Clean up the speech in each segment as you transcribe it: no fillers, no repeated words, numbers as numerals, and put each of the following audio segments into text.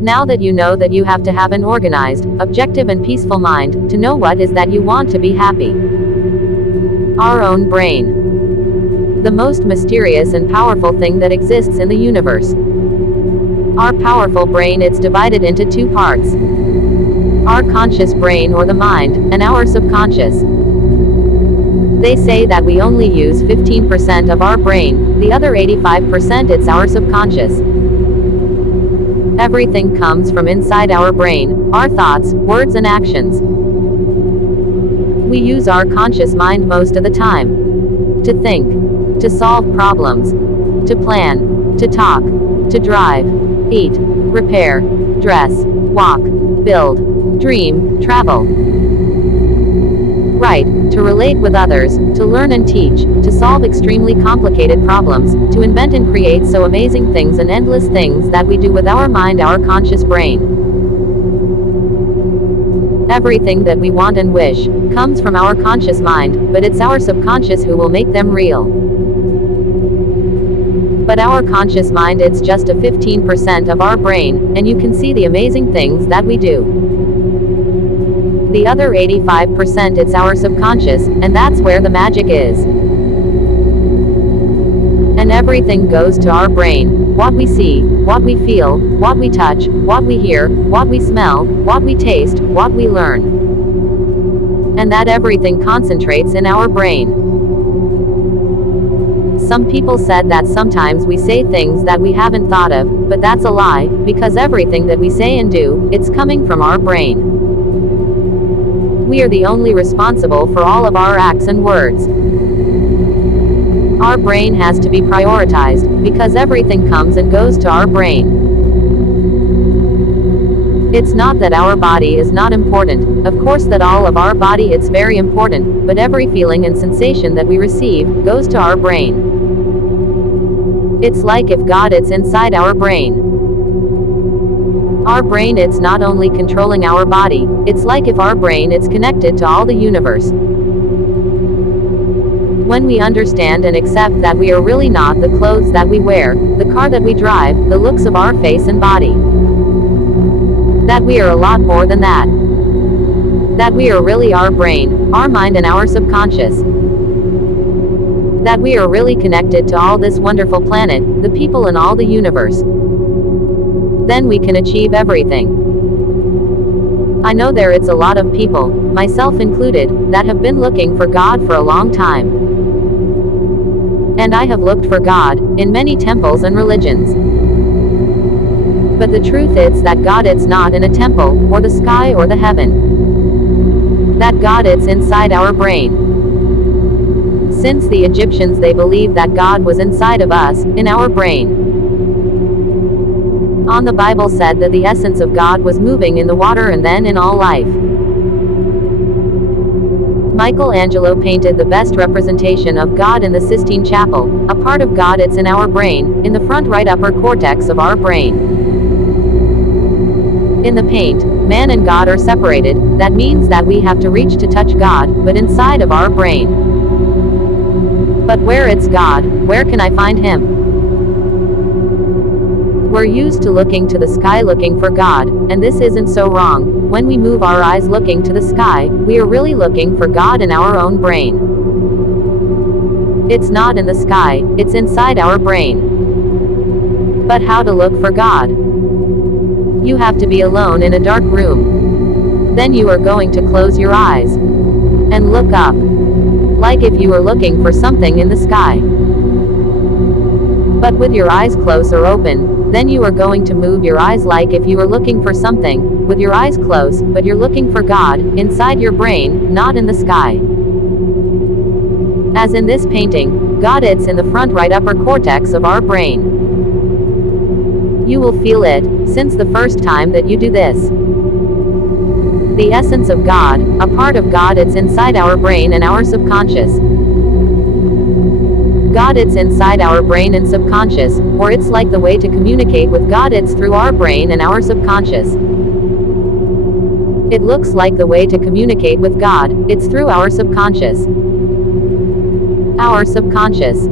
Now that you have to have an organized, objective and peaceful mind, to know what is that you want to be happy. Our own brain. The most mysterious and powerful thing that exists in the universe. Our powerful brain, it's divided into two parts. Our conscious brain or the mind, and our subconscious. They say that we only use 15% of our brain, the other 85% it's our subconscious. Everything comes from inside our brain, our thoughts, words and actions. We use our conscious mind most of the time. To think. To solve problems. To plan. To talk. To drive. Eat. Repair. Dress. Walk. Build. Dream. Travel. Write. To relate with others. To learn and teach. To solve extremely complicated problems. To invent and create so amazing things and endless things that we do with our mind, our conscious brain. Everything that we want and wish comes from our conscious mind, but it's our subconscious who will make them real. But our conscious mind, it's just a 15% of our brain, and you can see the amazing things that we do. The other 85% it's our subconscious, and that's where the magic is. And everything goes to our brain. What we see, what we feel, what we touch, what we hear, what we smell, what we taste, what we learn. And that everything concentrates in our brain. Some people said that sometimes we say things that we haven't thought of, but that's a lie, because everything that we say and do, it's coming from our brain. We are the only responsible for all of our acts and words. Our brain has to be prioritized, because everything comes and goes to our brain. It's not that our body is not important, of course that all of our body it's very important, but every feeling and sensation that we receive, goes to our brain. It's like if God it's inside our brain. Our brain it's not only controlling our body, it's like if our brain it's connected to all the universe. When we understand and accept that we are really not the clothes that we wear, the car that we drive, the looks of our face and body. That we are a lot more than that. That we are really our brain, our mind and our subconscious. That we are really connected to all this wonderful planet, the people and all the universe. Then we can achieve everything. I know there is a lot of people, myself included, that have been looking for God for a long time. And I have looked for God, in many temples and religions. But the truth is that God it's not in a temple, or the sky or the heaven. That God it's inside our brain. Since the Egyptians they believed that God was inside of us, in our brain. On the Bible said that the essence of God was moving in the water and then in all life. Michelangelo painted the best representation of God in the Sistine Chapel. A part of God it's in our brain, in the front right upper cortex of our brain. In the paint, man and God are separated, that means that we have to reach to touch God, but inside of our brain. But where it's God, where can I find Him? We're used to looking to the sky looking for God, and this isn't so wrong. When we move our eyes looking to the sky, we are really looking for God in our own brain. It's not in the sky, it's inside our brain. But how to look for God? You have to be alone in a dark room. Then you are going to close your eyes and look up, like if you were looking for something in the sky. But with your eyes closed or open, then you are going to move your eyes like if you were looking for something, with your eyes closed, but you're looking for God, inside your brain, not in the sky. As in this painting, God it's in the front right upper cortex of our brain. You will feel it, since the first time that you do this. The essence of God, a part of God it's inside our brain and our subconscious. God it's inside our brain and subconscious, or it's like the way to communicate with God it's through our brain and our subconscious. It looks like the way to communicate with God, it's through our subconscious. Our subconscious.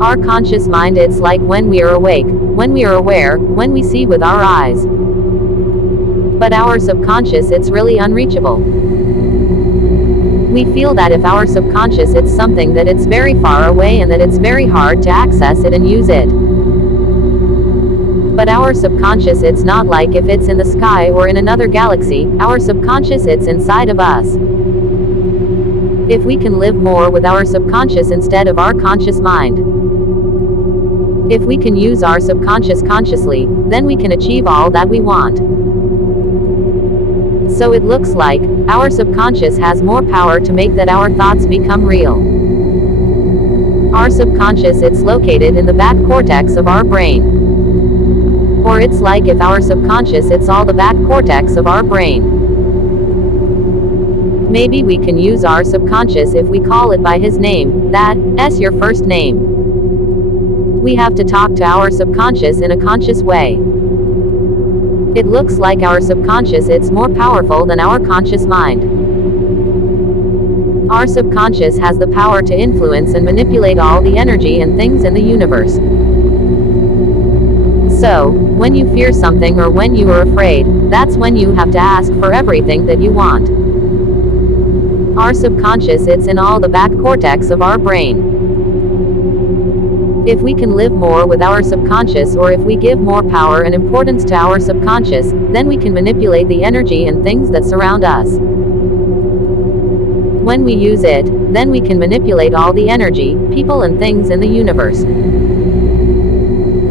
Our conscious mind, it's like when we are awake, when we are aware, when we see with our eyes. But our subconscious, it's really unreachable. We feel that if our subconscious, it's something that it's very far away and that it's very hard to access it and use it. But our subconscious, it's not like if it's in the sky or in another galaxy. Our subconscious, it's inside of us. If we can live more with our subconscious instead of our conscious mind, if we can use our subconscious consciously, then we can achieve all that we want. So it looks like our subconscious has more power to make that our thoughts become real. Our subconscious, it's located in the back cortex of our brain. Or it's like if our subconscious, it's all the back cortex of our brain. Maybe we can use our subconscious if we call it by his name, that's your first name. We have to talk to our subconscious in a conscious way. It looks like our subconscious, it's more powerful than our conscious mind. Our subconscious has the power to influence and manipulate all the energy and things in the universe. So, when you fear something or when you are afraid, that's when you have to ask for everything that you want. Our subconscious, it's in all the back cortex of our brain. If we can live more with our subconscious, or if we give more power and importance to our subconscious, then we can manipulate the energy and things that surround us. When we use it, then we can manipulate all the energy, people and things in the universe.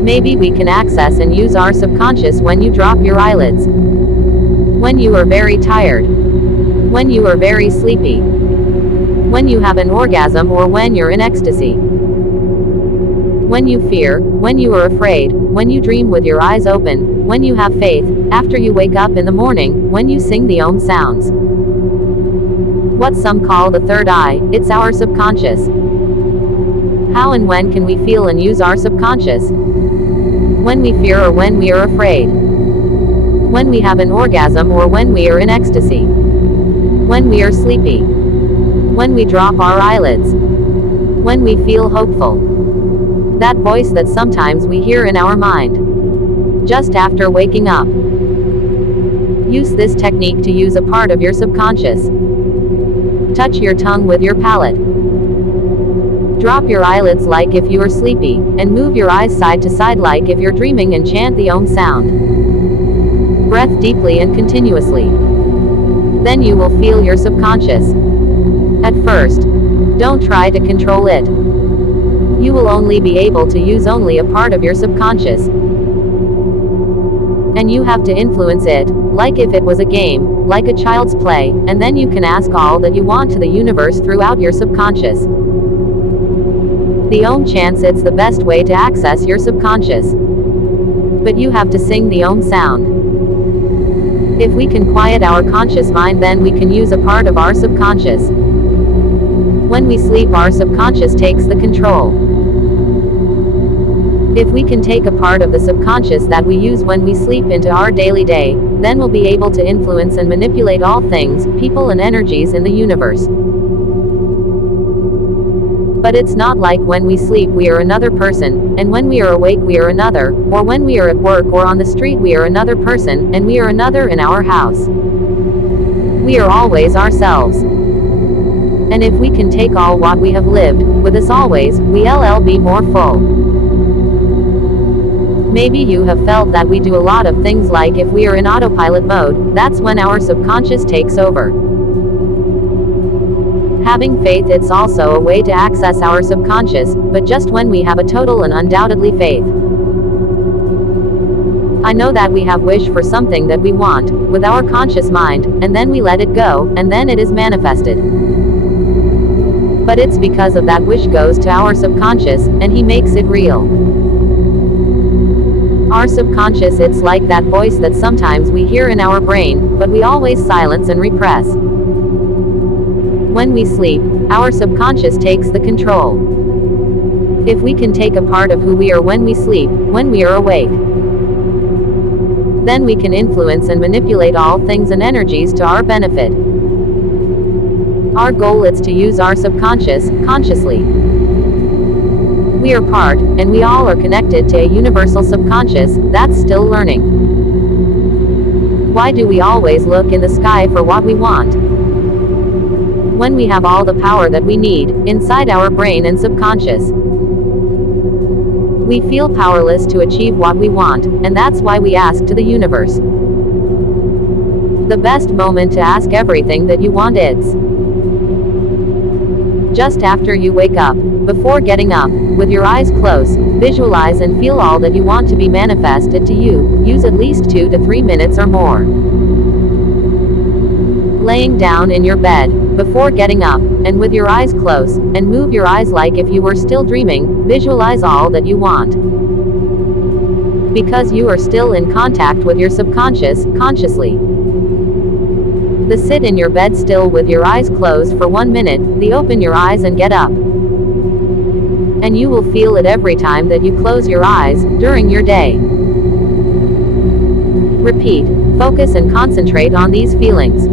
Maybe we can access and use our subconscious when you drop your eyelids, when you are very tired, when you are very sleepy, when you have an orgasm, or when you're in ecstasy, when you fear, when you are afraid, when you dream with your eyes open, when you have faith, after you wake up in the morning, when you sing the Om sounds. What some call the third eye, it's our subconscious. How and when can we feel and use our subconscious? When we fear or when we are afraid, when we have an orgasm or when we are in ecstasy, when we are sleepy, when we drop our eyelids, when we feel hopeful. That voice that sometimes we hear in our mind, just after waking up. Use this technique to use a part of your subconscious. Touch your tongue with your palate. Drop your eyelids like if you are sleepy, and move your eyes side to side like if you're dreaming, and chant the Om sound. Breath deeply and continuously. Then you will feel your subconscious. At first, don't try to control it. You will only be able to use only a part of your subconscious. And you have to influence it, like if it was a game, like a child's play, and then you can ask all that you want to the universe throughout your subconscious. The Om chants, it's the best way to access your subconscious. But you have to sing the Om sound. If we can quiet our conscious mind, then we can use a part of our subconscious. When we sleep, our subconscious takes the control. If we can take a part of the subconscious that we use when we sleep into our daily day, then we'll be able to influence and manipulate all things, people and energies in the universe. But it's not like when we sleep we are another person, and when we are awake we are another, or when we are at work or on the street we are another person, and we are another in our house. We are always ourselves. And if we can take all what we have lived, with us always, we'll be more full. Maybe you have felt that we do a lot of things like if we are in autopilot mode, that's when our subconscious takes over. Having faith, it's also a way to access our subconscious, but just when we have a total and undoubtedly faith. I know that we have wish for something that we want, with our conscious mind, and then we let it go, and then it is manifested. But it's because of that wish goes to our subconscious, and he makes it real. Our subconscious, it's like that voice that sometimes we hear in our brain, but we always silence and repress. When we sleep, our subconscious takes the control. If we can take a part of who we are when we sleep, when we are awake, then we can influence and manipulate all things and energies to our benefit. Our goal is to use our subconscious, consciously. We are part, and we all are connected to a universal subconscious that's still learning. Why do we always look in the sky for what we want, when we have all the power that we need inside our brain and subconscious? We feel powerless to achieve what we want, and that's why we ask to the universe. The best moment to ask everything that you want is just after you wake up. Before getting up, with your eyes closed, visualize and feel all that you want to be manifested to you. Use at least 2 to 3 minutes or more. Laying down in your bed, before getting up, and with your eyes closed, and move your eyes like if you were still dreaming, visualize all that you want. Because you are still in contact with your subconscious, consciously. Sit in your bed still with your eyes closed for 1 minute, open your eyes and get up. And you will feel it every time that you close your eyes, during your day. Repeat, focus and concentrate on these feelings.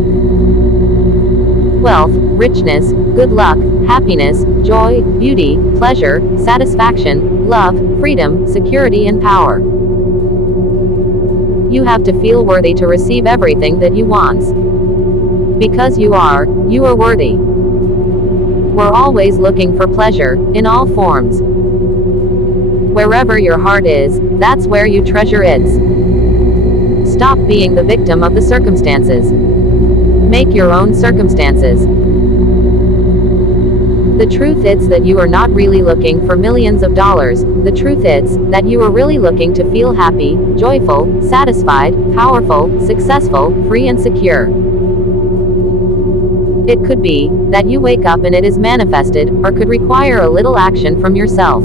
Wealth, richness, good luck, happiness, joy, beauty, pleasure, satisfaction, love, freedom, security and power. You have to feel worthy to receive everything that you want. Because you are worthy. We're always looking for pleasure, in all forms. Wherever your heart is, that's where you treasure it. Stop being the victim of the circumstances. Make your own circumstances. The truth is that you are not really looking for millions of dollars. The truth is that you are really looking to feel happy, joyful, satisfied, powerful, successful, free and secure. It could be that you wake up and it is manifested, or could require a little action from yourself.